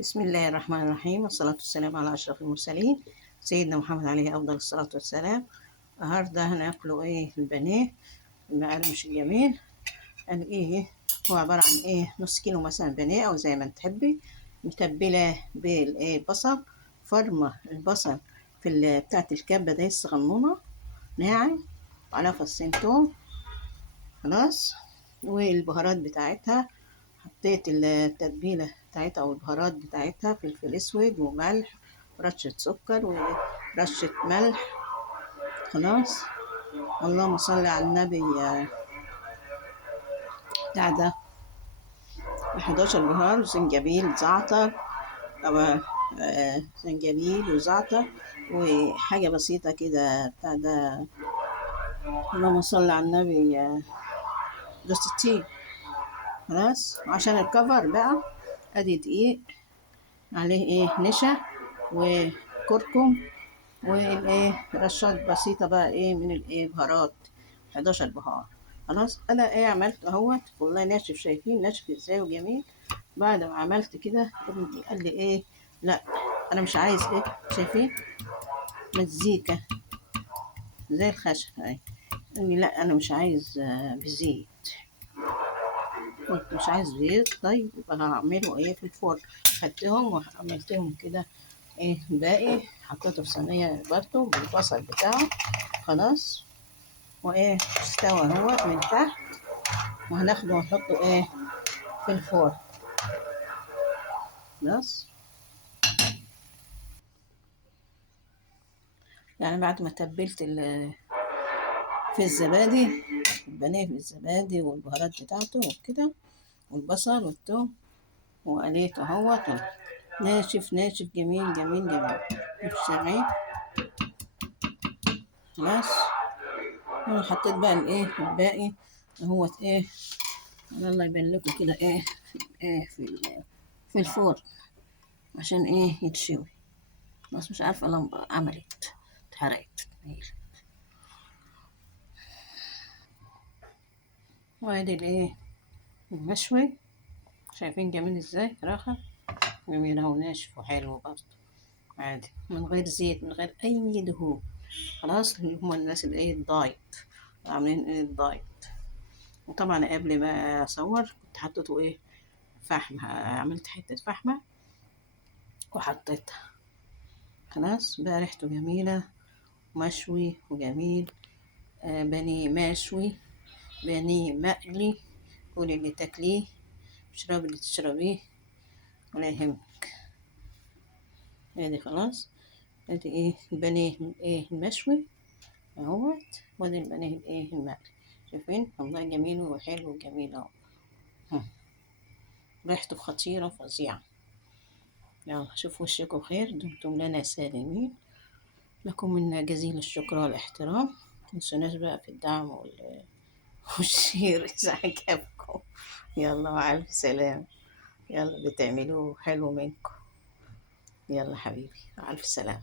بسم الله الرحمن الرحيم، والصلاة والسلام على أشرف المرسلين سيدنا محمد عليه أفضل الصلاة والسلام. النهاردة هناكله البانيه المقرمش الجميل. هو عبارة عن نص كيلو مثلا بانيه أو زي ما تحبي، متبلة بالبصل، فرمة البصل في بتاعة الكبة ده الصغنونة ناعم، وعلى فصين توم. خلاص، والبهارات بتاعتها حطيت التتبيلة بتاعتها أو البهارات بتاعتها، فلفل أسود وملح ورشة سكر ورشة ملح. خلاص، اللهم صل على النبي. بتاع ده 11 بهار، زنجبيل، زعتر، أو زنجبيل وزعتر وحاجة بسيطة كده بتاع ده. اللهم صل على النبي، جوز الطيب. خلاص، عشان الكفر بقى ادي دقيق عليه نشا وكركم رشات بسيطة بقى من بهارات، 11 بهار. خلاص، انا عملت اهوت والله ناشف، شايفين ناشف ازاي وجميل. بعد ما عملت كده ابني قال لي لا انا مش عايز شايفين مزيكا زي الخشب قال لي لا انا مش عايز بزيت. قلت مش عايز زيت، طيب يبقى هعمله في الفرن. خدتهم وعملتهم كده باقي، حطيته في صينية برضه بالبصل بتاعه. خلاص، استوى اهوت من تحت، وهناخده ونحطه في الفرن. بس يعني بعد ما تبلت في الزبادي، البانيه في الزبادي والبهارات بتاعته وكده والبصل والثوم، وقليته اهوت ناشف ناشف جميل جميل جميل، مش سامعين. خلاص، انا حطيت بقى الباقي اهوت الله يبين لكم كده في الفرن عشان يتشوي. بس مش عارفه لما عملت اتحرقت. وادي المشوي، شايفين جميل ازاي، فراخه جميل اهو، ناشف وحلو برضه، عادي من غير زيت من غير اي دهون. خلاص، اللي هم الناس اللي الدايت، عاملين الدايت. وطبعا قبل ما اصور كنت حطيته فحم، عملت حته فحمه وحطيتها. خلاص بقى ريحته جميله، مشوي وجميل. بانيه مشوي، بانيه مقلي، كل اللي تاكليه، اشربي اللي تشربيه، ولا يهمك. ادي خلاص، ادي البانيه المشوي اهوت، وادي البانيه المقلي. شايفين والله جميل وحلو وجميل اهو. ريحته خطيرة وفظيعة. يلا شوفوا وشكم خير، دمتم لنا سالمين. لكم منا جزيل الشكر والاحترام. متنسوناش بقى في الدعم والشير إذا عجبكم. يلا مع ألف سلام. يلا بتعملوه حلو منكم. يلا حبيبي، مع ألف سلام.